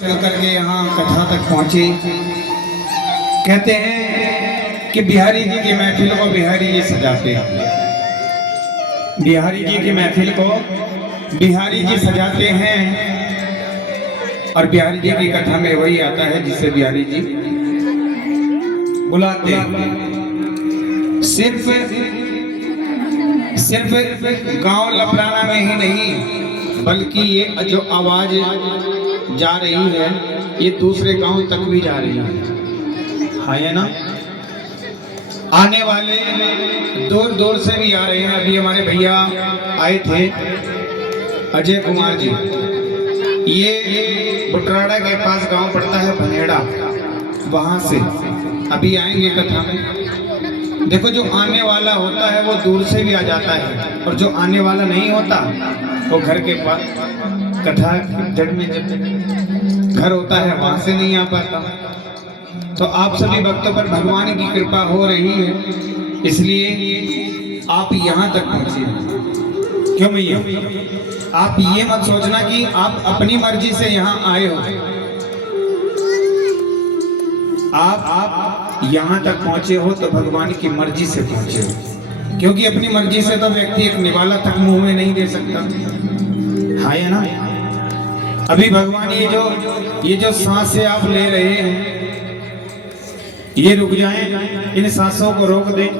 चल करके यहाँ कथा तक पहुँचे। कहते हैं कि बिहारी जी की महफिल को बिहारी जी सजाते हैं। बिहारी जी की महफिल को बिहारी जी सजाते हैं और बिहारी जी की कथा में वही आता है जिसे बिहारी जी बुलाते हैं। सिर्फ गांव लपराना में ही नहीं बल्कि ये जो आवाज जा रही है ये दूसरे गांव तक भी जा रही है ना। आने वाले दूर दूर से भी आ रहे हैं। अभी हमारे भैया आए थे अजय कुमार जी, ये बुटराड़ा के पास गांव पड़ता है भनेड़ा, वहां से अभी आएंगे कथा में। देखो जो आने वाला होता है वो दूर से भी आ जाता है और जो आने वाला नहीं होता वो घर के पास कथा जड़ में जब घर होता है वहां से नहीं आ पाता। तो आप सभी भक्तों पर भगवान की कृपा हो रही है, इसलिए आप यहाँ तक पहुंचे। क्यों भैया? आप ये मत सोचना कि आप अपनी मर्जी से यहाँ आए हो। आप यहाँ तक पहुंचे हो तो भगवान की मर्जी से पहुंचे हो, क्योंकि अपनी मर्जी से तो व्यक्ति एक निवाला तक मुंह में नहीं दे सकता है ना। अभी भगवान ये जो सांसें आप ले रहे हैं ये रुक जाएं, इन सांसों को रोक दें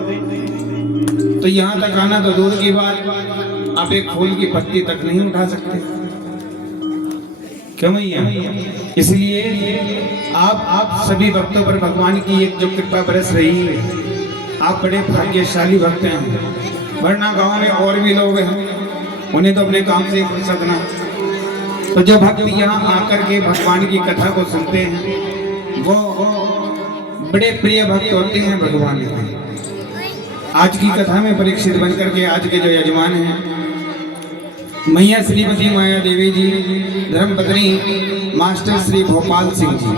तो यहाँ तक आना तो दूर की बात, आप एक फूल की पत्ती तक नहीं उठा सकते। क्यों भैया? इसलिए आप सभी भक्तों पर भगवान की एक जो कृपा बरस रही है, आप बड़े भाग्यशाली भक्त हैं। वरना गांव में और भी लोग हैं, उन्हें तो अपने काम से फुर्सत ना। तो जो भक्त यहाँ आकर के भगवान की कथा को सुनते हैं वो बड़े प्रिय भक्त होते हैं भगवान के। आज की कथा में परीक्षित बनकर के आज के जो यजमान हैं मैया श्रीमती माया देवी जी, धर्मपत्नी मास्टर श्री भोपाल सिंह जी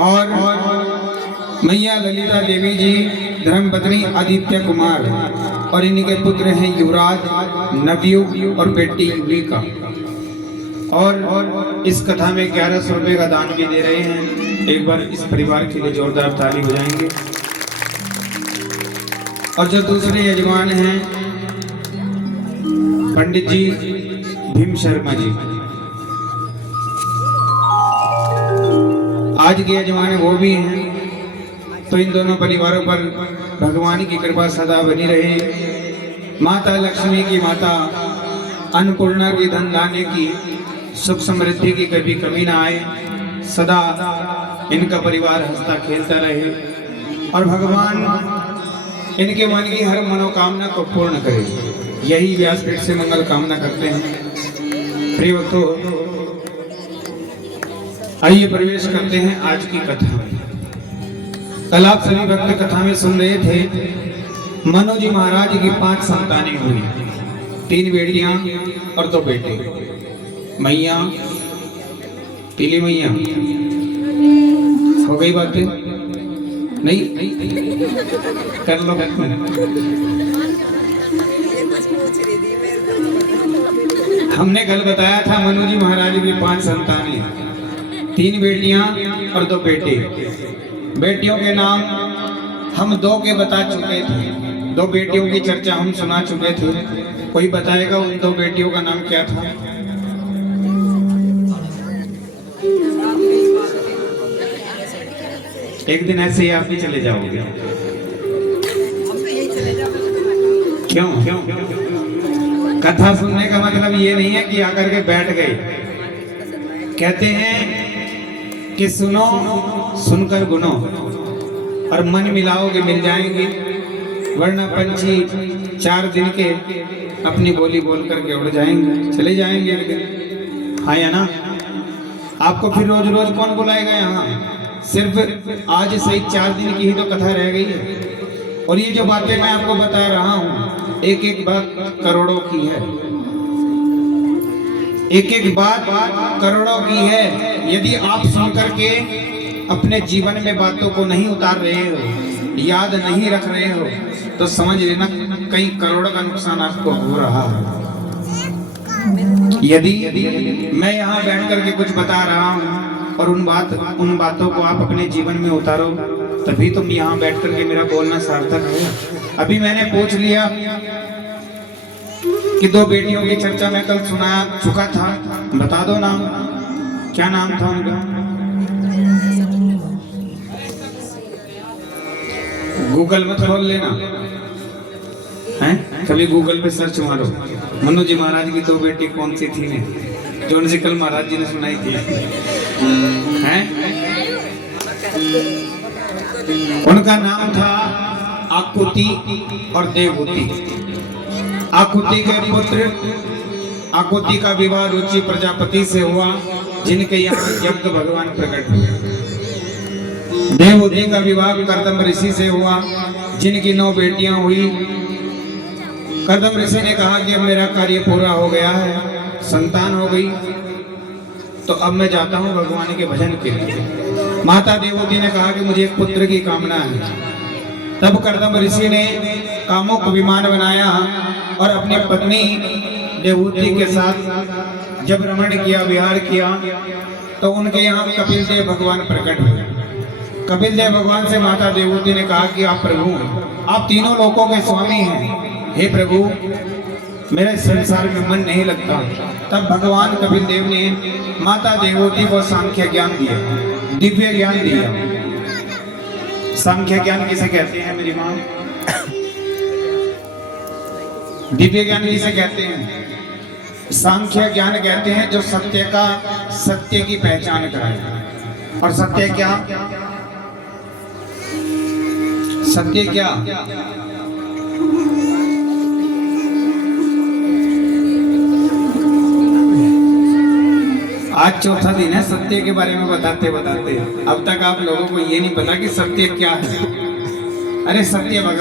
और मैया ललिता देवी जी, धर्मपत्नी आदित्य कुमार और इनके पुत्र हैं युवराज, नवयुग और बेटी युविका। और इस कथा में 1100 रुपए का दान भी दे रहे हैं। एक बार इस परिवार के लिए जोरदार ताली बजाएंगे। और जो दूसरे यजमान हैं पंडित जी भीम शर्मा जी, आज के यजमान वो भी हैं। तो इन दोनों परिवारों पर भगवान की कृपा सदा बनी रहे। माता लक्ष्मी की, माता अन्नपूर्णा की, धन दाने की, सुख समृद्धि की कभी कमी ना आए। सदा इनका परिवार हंसता खेलता रहे और भगवान इनके मन की हर मनोकामना को पूर्ण करे, यही व्यासपीठ से मंगल कामना करते हैं। प्रिय भक्तों, आइए प्रवेश करते हैं आज की कथा में। कल आप सभी भक्त कथा में सुन रहे थे मनु जी महाराज की 5 संतानें हुई, 3 बेटियां और 2 बेटे। मैया पीली मैया हो गई बातें नहीं कर लो। हमने कल बताया था मनु जी महाराज की 5 संतानें, 3 बेटियां और 2 बेटे। बेटियों के नाम हम 2 के बता चुके थे, 2 बेटियों की चर्चा हम सुना चुके थे। कोई बताएगा उन 2 बेटियों का नाम क्या था? एक दिन ऐसे ही आप भी चले जाओगे। क्यों? कथा सुनने का मतलब ये नहीं है कि आकर के बैठ गए। कहते हैं कि सुनो सुनकर गुनो और मन मिलाओगे मिल जाएंगे, वरना पंछी 4 दिन के अपनी बोली बोल करके उड़ जाएंगे, चले जाएंगे। हाँ या ना? आपको फिर रोज रोज कौन बुलाएगा यहाँ? सिर्फ आज से 4 दिन की ही तो कथा रह गई है। और ये जो बातें मैं आपको बता रहा हूँ एक एक बात करोड़ों की है, एक एक बात करोड़ों की है। यदि आप सुन करके अपने जीवन में बातों को नहीं उतार रहे हो, याद नहीं रख रहे हो, तो समझ लेना कई करोड़ों का नुकसान आपको हो रहा है। यदि मैं यहाँ बैठ करके कुछ बता रहा हूँ और उन बातों को आप अपने जीवन में उतारो, तभी तुम यहाँ बैठ करके मेरा बोलना सार्थक है। अभी मैंने पूछ लिया कि दो बेटियों की चर्चा मैं कल सुना चुका था, बता दो नाम, क्या नाम था उनका? गूगल में खोल लेना है, कभी गूगल पे सर्च मारो, मनु जी महाराज की दो बेटी कौन सी थी ने, जो उनसे कल महाराज जी ने सुनाई थी हैं? उनका नाम था आकुति और देवहूति। आकुति के पुत्र, आकुति का विवाह रुचि प्रजापति से हुआ, जिनके यहाँ यज्ञ भगवान प्रकट हुए। देवहूति का विवाह कर्दम ऋषि से हुआ, जिनकी 9 बेटियां हुई। कर्दम ऋषि ने कहा कि अब मेरा कार्य पूरा हो गया है, संतान हो गई, तो अब मैं जाता हूँ भगवान के भजन के लिए। माता देवहूति ने कहा कि मुझे एक पुत्र की कामना है। तब कर्दम ऋषि ने कामुक विमान बनाया और अपनी पत्नी देवहूति के साथ जब रमण किया, विहार किया, तो उनके यहाँ कपिल देव भगवान प्रकट हुए। कपिल देव भगवान से माता देवहूति ने कहा कि आप प्रभु, आप तीनों लोकों के स्वामी हैं, हे प्रभु मेरे संसार में मन नहीं लगता। तब भगवान कपिल देव ने माता देवहूति को सांख्य ज्ञान दिया, दिव्य ज्ञान दिया। सांख्य ज्ञान किसे कहते हैं मेरी मां? दिव्य ज्ञान किसे कहते हैं? सांख्य ज्ञान कहते हैं जो सत्य की पहचान कराए। और सत्य क्या? सत्य क्या? आज चौथा दिन है सत्य के बारे में बताते बताते। अब तक आप लोगों को ये नहीं पता कि सत्य क्या है। अरे सत्य भगवान